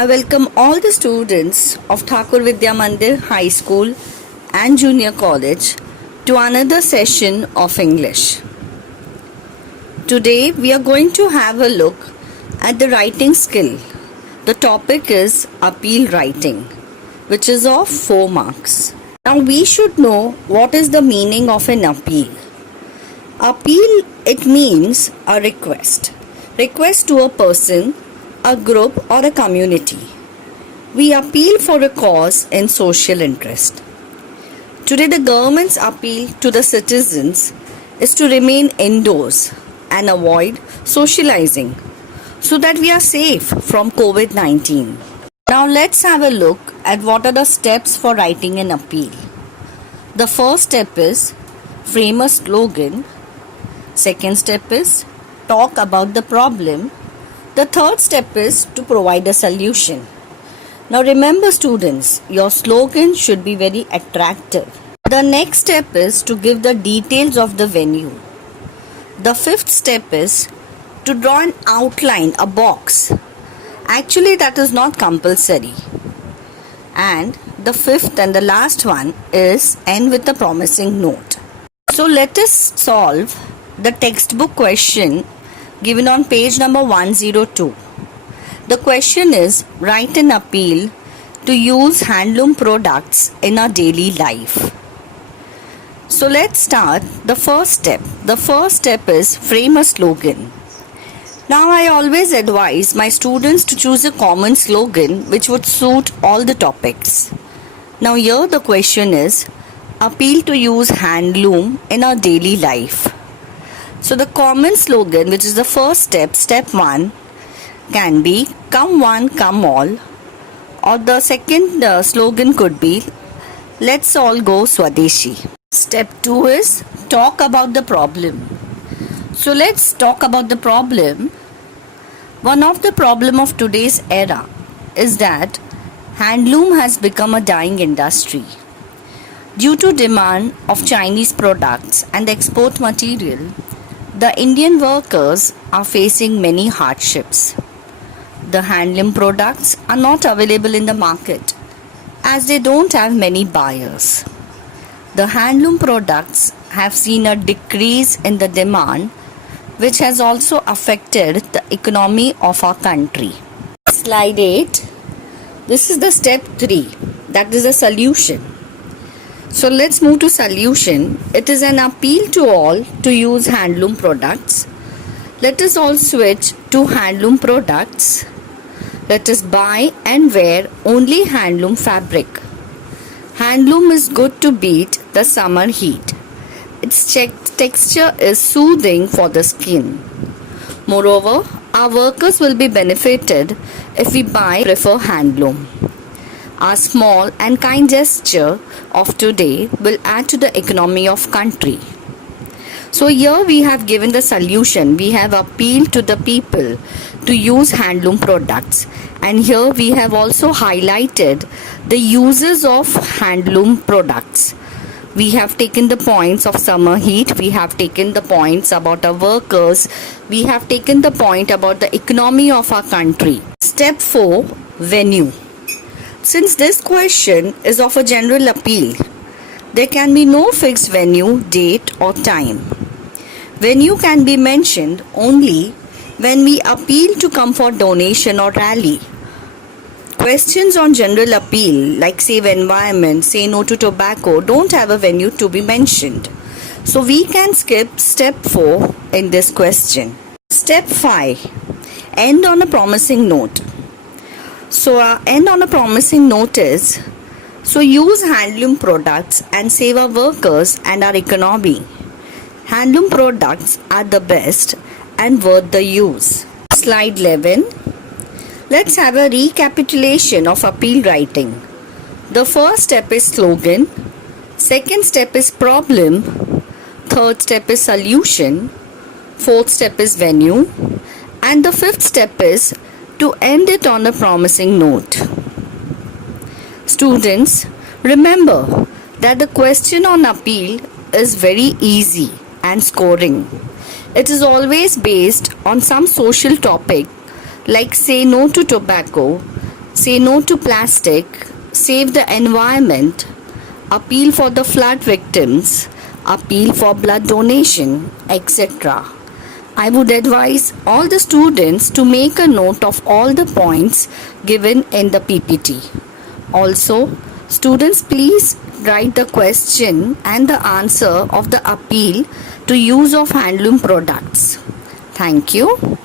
I welcome all the students of Thakur Vidya Mandir High School and Junior College to another session of English. Today we are going to have a look at the writing skill. The topic is appeal writing, which is of 4 marks. Now we should know what is the meaning of an appeal. Appeal, it means a request. Request to a person, a group or a community. We appeal for a cause in social interest. Today the government's appeal to the citizens is to remain indoors and avoid socializing so that we are safe from COVID-19. Now let's have a look at what are the steps for writing an appeal. The first step is frame a slogan. Second step is talk about the problem. The third step is to provide a solution. Now remember students, your slogan should be very attractive. The next step is to give the details of the venue. The fifth step is to draw an outline, a box. Actually that is not compulsory. And the fifth and the last one is end with a promising note. So let us solve the textbook question given on page number 102. The question is, write an appeal to use handloom products in our daily life. So let's start the first step. The first step is frame a slogan. Now I always advise my students to choose a common slogan which would suit all the topics. Now here the question is, appeal to use handloom in our daily life. So the common slogan, which is the first step, step 1, can be come one, come all. Or the second slogan could be let's all go Swadeshi. Step 2 is talk about the problem. So let's talk about the problem. One of the problem of today's era is that handloom has become a dying industry. Due to demand of Chinese products and export material, the Indian workers are facing many hardships. The handloom products are not available in the market as they don't have many buyers. The handloom products have seen a decrease in the demand, which has also affected the economy of our country. Slide 8. This is the step 3, that is the solution. So let's move to solution. It is an appeal to all to use handloom products. Let us all switch to handloom products. Let us buy and wear only handloom fabric. Handloom is good to beat the summer heat. Its texture is soothing for the skin. Moreover, our workers will be benefited if we prefer handloom. Our small and kind gesture of today will add to the economy of country. So here we have given the solution. We have appealed to the people to use handloom products, and here we have also highlighted the uses of handloom products. We have taken the points of summer heat, we have taken the points about our workers, we have taken the point about the economy of our country. Step 4, venue. Since this question is of a general appeal, there can be no fixed venue, date or time. Venue can be mentioned only when we appeal to come for donation or rally. Questions on general appeal like save environment, say no to tobacco don't have a venue to be mentioned. So we can skip step 4 in this question. Step 5, end on a promising note. So our end on a promising note is, so use handloom products and save our workers and our economy. Handloom products are the best and worth the use. Slide 11. Let's have a recapitulation of appeal writing. The first step is slogan. Second step is problem. Third step is solution. Fourth step is venue. And the fifth step is to end it on a promising note. Students, remember that the question on appeal is very easy and scoring. It is always based on some social topic like say no to tobacco, say no to plastic, save the environment, appeal for the flood victims, appeal for blood donation, etc. I would advise all the students to make a note of all the points given in the PPT. Also, students, please write the question and the answer of the appeal to use of handloom products. Thank you.